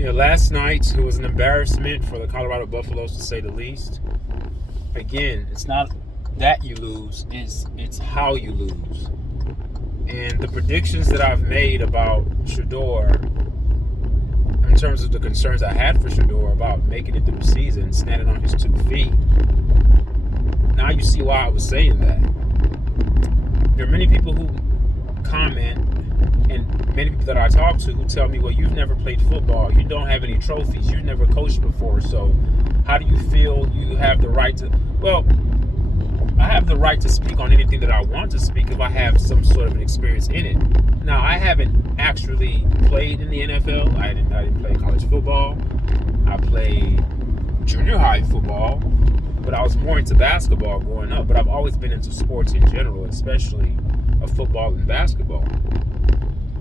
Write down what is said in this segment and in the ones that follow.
Last night it was an embarrassment for the Colorado Buffaloes to say the least. Again, it's not that you lose, it's how you lose. And the predictions that I've made about Shedeur, in terms of the concerns I had for Shedeur about making it through the season, standing on his 2 feet, now you see why I was saying that. There are many people who comment, and many people that I talk to who tell me, well, you've never played football, you don't have any trophies, you've never coached before, so how do you feel you have the right to... Well, I have the right to speak on anything that I want to speak if I have some sort of an experience in it. Now, I haven't actually played in the NFL. I didn't play college football. I played junior high football, but I was more into basketball growing up. But I've always been into sports in general, especially football and basketball.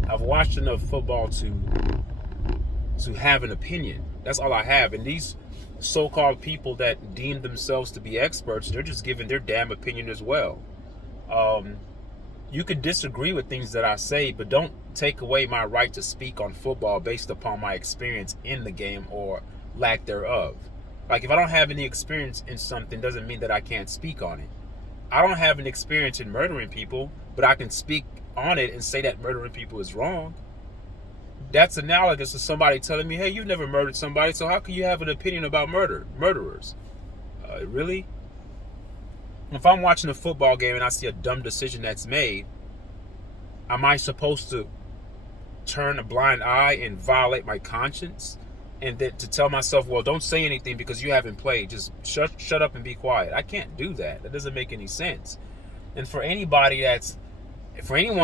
I've watched enough football to have an opinion. That's all I have. And these so-called people that deem themselves to be experts, they're just giving their damn opinion as well. You could disagree with things that I say, but don't take away my right to speak on football based upon my experience in the game or lack thereof. Like, if I don't have any experience in something, doesn't mean that I can't speak on it. I don't have an experience in murdering people, but I can speak on it and say that murdering people is wrong. That's analogous to somebody telling me, hey, you've never murdered somebody, so how can you have an opinion about murderers? Really? If I'm watching a football game and I see a dumb decision that's made, am I supposed to turn a blind eye and violate my conscience? And then to tell myself, well, don't say anything because you haven't played. Just shut up and be quiet. I can't do that. That doesn't make any sense. And for anyone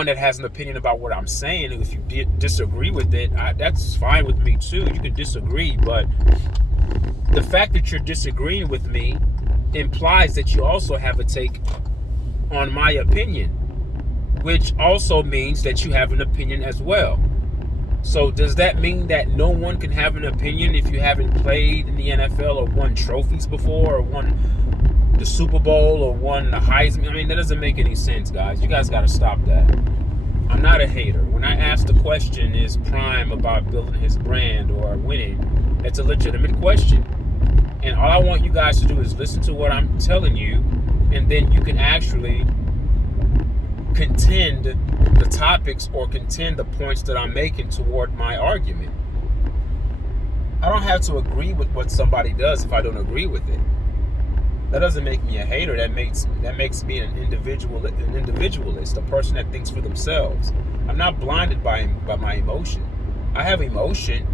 that has an opinion about what I'm saying, if you disagree with it, that's fine with me too. You can disagree, but the fact that you're disagreeing with me implies that you also have a take on my opinion, which also means that you have an opinion as well. So does that mean that no one can have an opinion if you haven't played in the NFL or won trophies before or won the Super Bowl or won the Heisman? I mean, that doesn't make any sense, guys. You guys got to stop that. I'm not a hater. When I ask the question, is Prime about building his brand or winning, it's a legitimate question. And all I want you guys to do is listen to what I'm telling you, and then you can actually contend the topics or contend the points that I'm making toward my argument. I don't have to agree with what somebody does if I don't agree with it. That doesn't make me a hater. That makes me an individualist, a person that thinks for themselves. I'm not blinded by my emotion. I have emotion,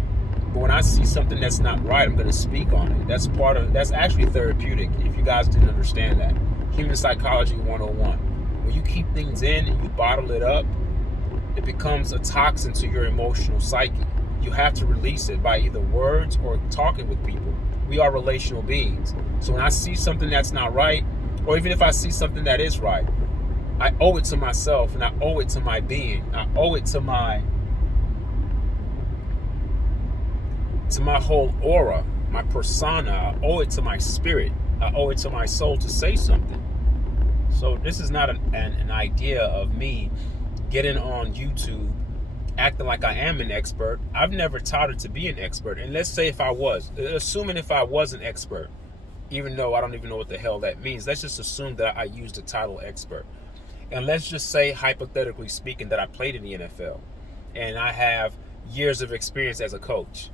but when I see something that's not right, I'm going to speak on it. That's actually therapeutic, if you guys didn't understand that. Human Psychology 101. When you keep things in and you bottle it up, it becomes a toxin to your emotional psyche. You have to release it by either words or talking with people. We are relational beings. So when I see something that's not right, or even if I see something that is right, I owe it to myself, and I owe it to my being. I owe it to my whole aura, my persona. I owe it to my spirit. I owe it to my soul to say something. So this is not an idea of me getting on YouTube acting like I am an expert. I've never touted to be an expert. And let's say if I was, assuming if I was an expert, even though I don't even know what the hell that means, let's just assume that I used the title expert. And let's just say, hypothetically speaking, that I played in the NFL and I have years of experience as a coach.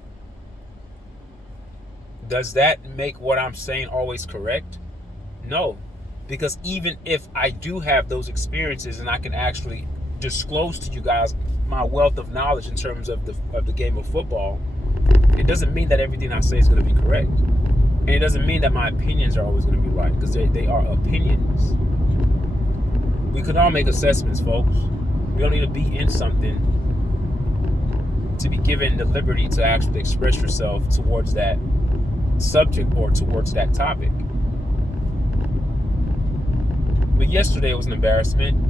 Does that make what I'm saying always correct? No. Because even if I do have those experiences and I can actually disclose to you guys my wealth of knowledge in terms of the game of football, it doesn't mean that everything I say is going to be correct. And it doesn't mean that my opinions are always going to be right, because they are opinions. We can all make assessments, folks. We don't need to be in something to be given the liberty to actually express yourself towards that subject or towards that topic. But yesterday was an embarrassment.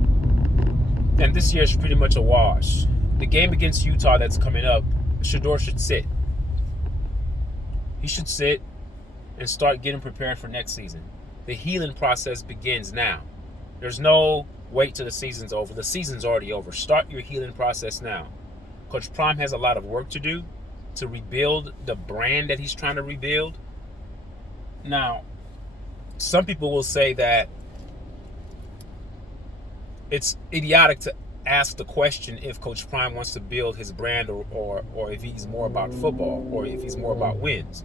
And this year is pretty much a wash. The game against Utah that's coming up, Shedeur should sit. He should sit and start getting prepared for next season. The healing process begins now. There's no wait till the season's over. The season's already over. Start your healing process now. Coach Prime has a lot of work to do to rebuild the brand that he's trying to rebuild. Now, some people will say that it's idiotic to ask the question if Coach Prime wants to build his brand or if he's more about football or if he's more about wins.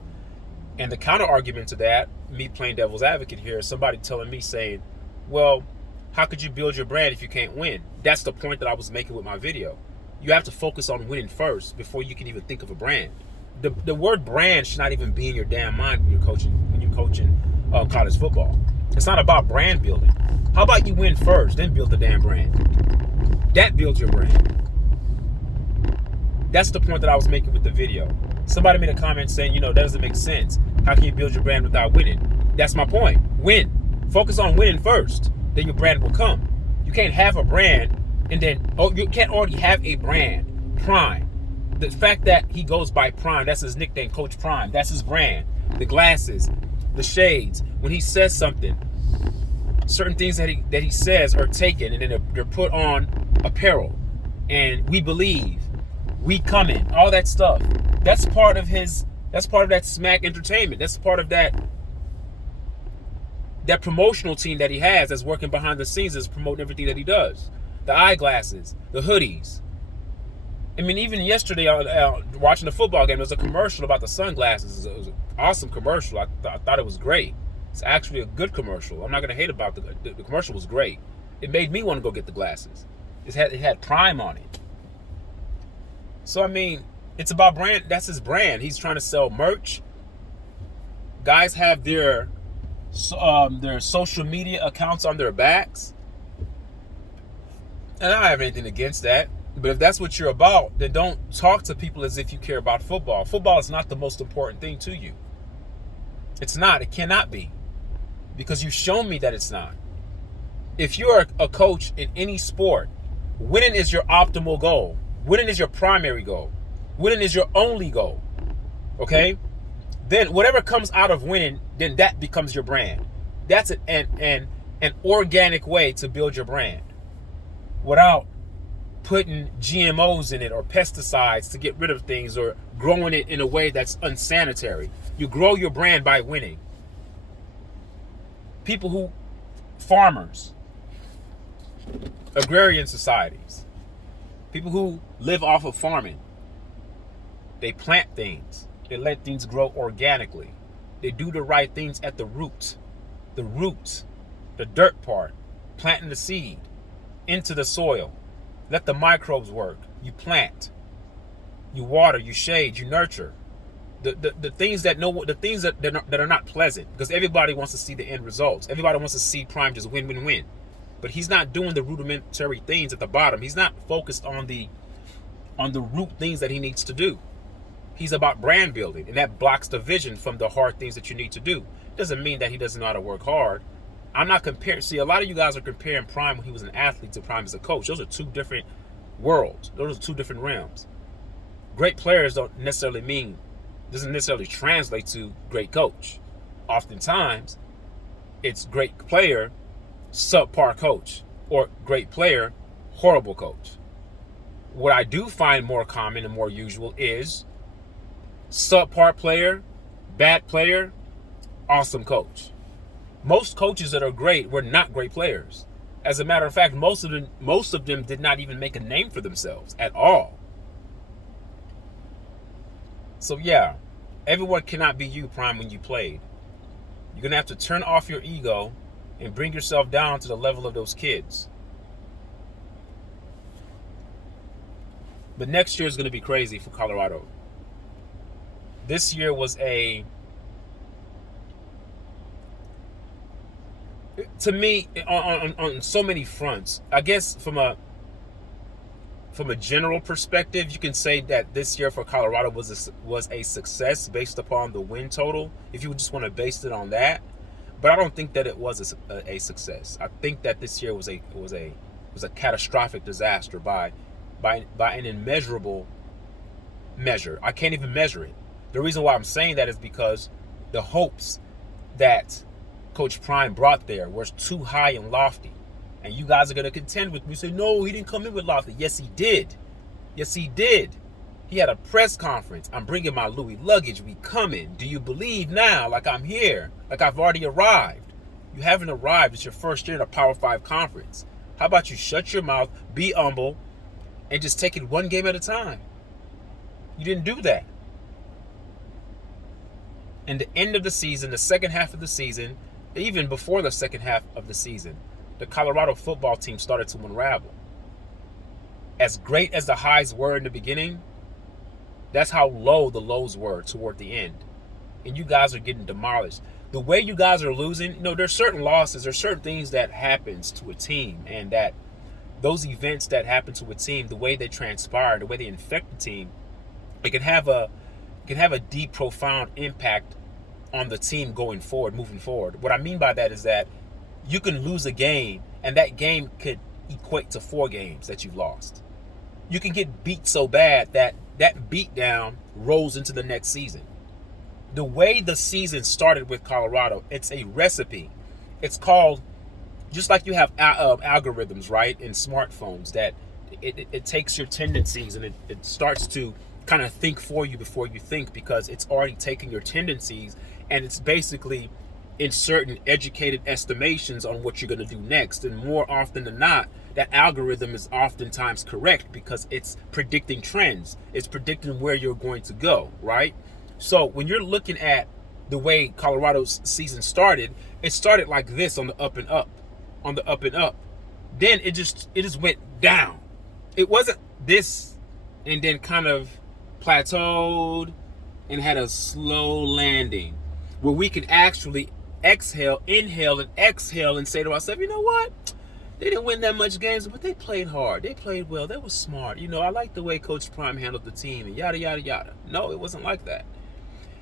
And the counter argument to that, me playing devil's advocate here, is somebody telling me saying, well, how could you build your brand if you can't win? That's the point that I was making with my video. You have to focus on winning first before you can even think of a brand. The word brand should not even be in your damn mind when you're coaching college football. It's not about brand building. How about you win first, then build the damn brand? That builds your brand. That's the point that I was making with the video. Somebody made a comment saying, that doesn't make sense. How can you build your brand without winning? That's my point. Win. Focus on winning first. Then your brand will come. You can't have a brand and then, you can't already have a brand. Prime. The fact that he goes by Prime, that's his nickname, Coach Prime. That's his brand. The glasses, the shades. When he says something, certain things that he says are taken and then they're put on apparel. And we believe, we coming, all that stuff. That's part of that Smack Entertainment. That's part of that promotional team that he has that's working behind the scenes, that's promoting everything that he does. The eyeglasses, the hoodies. I mean, even yesterday, watching the football game, there was a commercial about the sunglasses. It was an awesome commercial. I thought it was great. It's actually a good commercial. I'm not going to hate about the commercial was great. It made me want to go get the glasses. It had Prime on it. So, I mean, it's about brand. That's his brand. He's trying to sell merch. Guys have their social media accounts on their backs. And I don't have anything against that. But if that's what you're about, then don't talk to people as if you care about football. Football is not the most important thing to you. It's not. It cannot be. Because you've shown me that it's not. If you're a coach in any sport, winning is your optimal goal. Winning is your primary goal. Winning is your only goal. Okay? Then whatever comes out of winning, then that becomes your brand. That's an organic way to build your brand. Without putting GMOs in it or pesticides to get rid of things or growing it in a way that's unsanitary. You grow your brand by winning. Farmers, agrarian societies, people who live off of farming, they plant things. They let things grow organically. They do the right things at the roots, the dirt part, planting the seed into the soil. Let the microbes work. You plant, you water, you shade, you nurture. The things that are not pleasant, because everybody wants to see the end results. Everybody wants to see Prime just win. But he's not doing the rudimentary things at the bottom. He's not focused on the root things that he needs to do. He's about brand building, and that blocks the vision from the hard things that you need to do. Doesn't mean that he doesn't know how to work hard. I'm not comparing. See, a lot of you guys are comparing Prime when he was an athlete to Prime as a coach. Those are two different worlds. Those are two different realms. Great players doesn't necessarily translate to great coach. Oftentimes, it's great player, subpar coach, or great player, horrible coach. What I do find more common and more usual is subpar player, bad player, awesome coach. Most coaches that are great were not great players. As a matter of fact, most of them did not even make a name for themselves at all. So yeah, everyone cannot be you, Prime, when you played. You're going to have to turn off your ego and bring yourself down to the level of those kids. But next year is going to be crazy for Colorado. This year was to me, on so many fronts. I guess from a general perspective, you can say that this year for Colorado was a success based upon the win total, if you just want to base it on that. But I don't think that it was a success. I think that this year was a catastrophic disaster by an immeasurable measure. I can't even measure it. The reason why I'm saying that is because the hopes that Coach Prime brought there was too high and lofty. And you guys are going to contend with me, say, no, he didn't come in with lofty. Yes, he did. He He had a press conference. I'm bringing my Louis luggage. We coming. Do you believe now? Like I'm here. Like I've already arrived. You haven't arrived. It's your first year in a Power 5 conference. How about you shut your mouth, be humble, and just take it one game at a time? You didn't do that. And the end of the season, the second half of the season, even before the second half of the season, the Colorado football team started to unravel. As great as the highs were in the beginning, that's how low the lows were toward the end. And you guys are getting demolished. The way you guys are losing, there's certain losses, there's certain things that happens to a team, and that those events that happen to a team, the way they transpire, the way they infect the team, it can have a deep, profound impact on the team moving forward. What I mean by that is that you can lose a game, and that game could equate to 4 games that you've lost. You can get beat so bad that beat down rolls into the next season. The way the season started with Colorado, it's a recipe. It's called, just like you have algorithms, right, in smartphones, that it takes your tendencies and it starts to kind of think for you before you think, because it's already taking your tendencies and it's basically inserting educated estimations on what you're going to do next. And more often than not, that algorithm is oftentimes correct because it's predicting trends. It's predicting where you're going to go, right? So when you're looking at the way Colorado's season started, it started like this on the up and up, Then it just went down. It wasn't this and then kind of plateaued and had a slow landing where we can actually inhale and exhale and say to ourselves, you know what? They didn't win that much games, but they played hard. They played well. They were smart. I like the way Coach Prime handled the team and yada, yada, yada. No, it wasn't like that.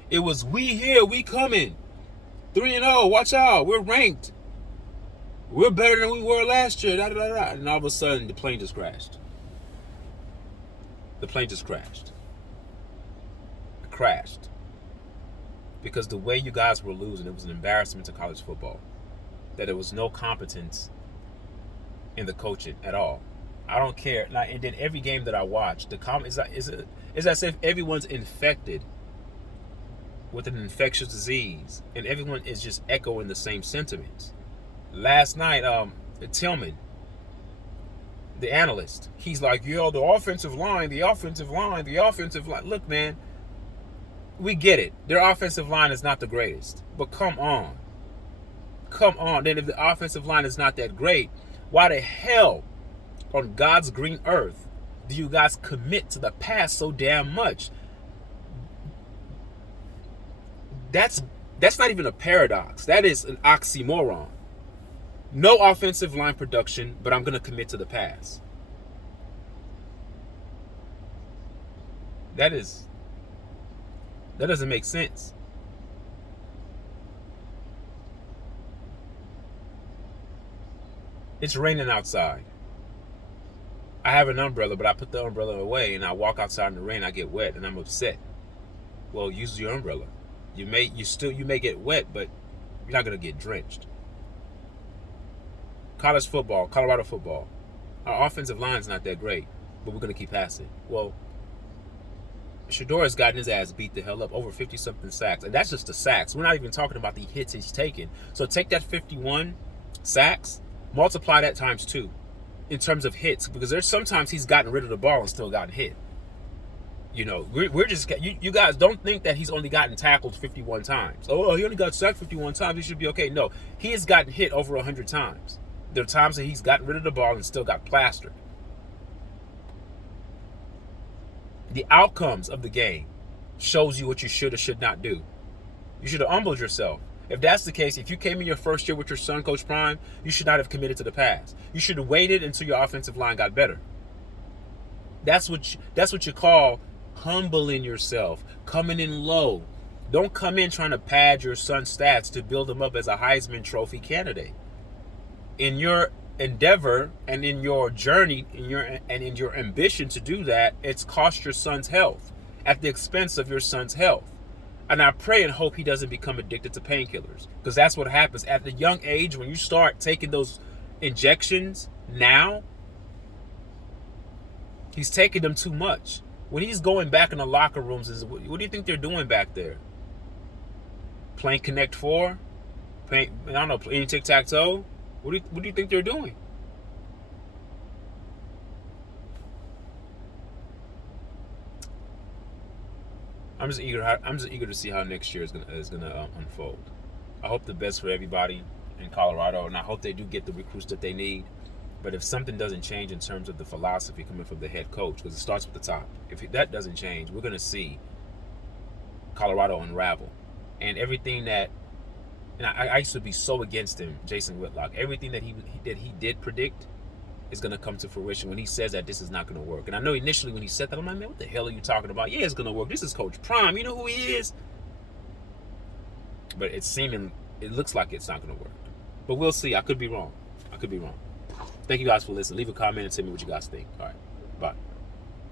It was, we here, we coming. 3-0, watch out, we're ranked. We're better than we were last year, da, da, da, da. And all of a sudden, the plane just crashed. It crashed. Because the way you guys were losing, it was an embarrassment to college football. That there was no competence in the coaching at all. I don't care. And then every game that I watch, the comment is as if everyone's infected with an infectious disease, and everyone is just echoing the same sentiments. Last night, Tillman, the analyst, he's like, the offensive line. Look, man, we get it. Their offensive line is not the greatest, but come on. Then if the offensive line is not that great, why the hell on God's green earth do you guys commit to the pass so damn much? That's not even a paradox. That is an oxymoron. No offensive line production, but I'm going to commit to the pass. That doesn't make sense. It's raining outside. I have an umbrella, but I put the umbrella away and I walk outside in the rain, I get wet and I'm upset. Well, use your umbrella. You may get wet, but you're not going to get drenched. College football, Colorado football. Our offensive line's not that great, but we're going to keep passing. Well, Shedeur has gotten his ass beat the hell up, over 50-something sacks. And that's just the sacks. We're not even talking about the hits he's taken. So take that 51 sacks, multiply that times 2 in terms of hits, because there's sometimes he's gotten rid of the ball and still gotten hit. We're just, you guys don't think that he's only gotten tackled 51 times. Oh, he only got sacked 51 times. He should be okay. No, he has gotten hit over 100 times. There are times that he's gotten rid of the ball and still got plastered. The outcomes of the game shows you what you should or should not do. You should have humbled yourself. If that's the case, if you came in your first year with your son, Coach Prime, you should not have committed to the pass. You should have waited until your offensive line got better. That's what you call humbling yourself, coming in low. Don't come in trying to pad your son's stats to build him up as a Heisman Trophy candidate. In your endeavor and in your journey, in your ambition to do that, it's cost your son's health at the expense of your son's health. And I pray and hope he doesn't become addicted to painkillers, because that's what happens at the young age when you start taking those injections. Now he's taking them too much. When he's going back in the locker rooms, what do you think they're doing back there? Playing Connect Four? Playing, I don't know, playing tic-tac-toe? What do you think they're doing? I'm just eager to see how next year is gonna unfold. I hope the best for everybody in Colorado, and I hope they do get the recruits that they need. But if something doesn't change in terms of the philosophy coming from the head coach, because it starts with the top, if that doesn't change, we're going to see Colorado unravel. And everything that, and I used to be so against him, Jason Whitlock, everything that he did predict is going to come to fruition when he says that this is not going to work. And I know initially when he said that, I'm like, man, what the hell are you talking about? Yeah, it's going to work. This is Coach Prime. You know who he is? But it looks like it's not going to work. But we'll see. I could be wrong. Thank you guys for listening. Leave a comment and tell me what you guys think. All right.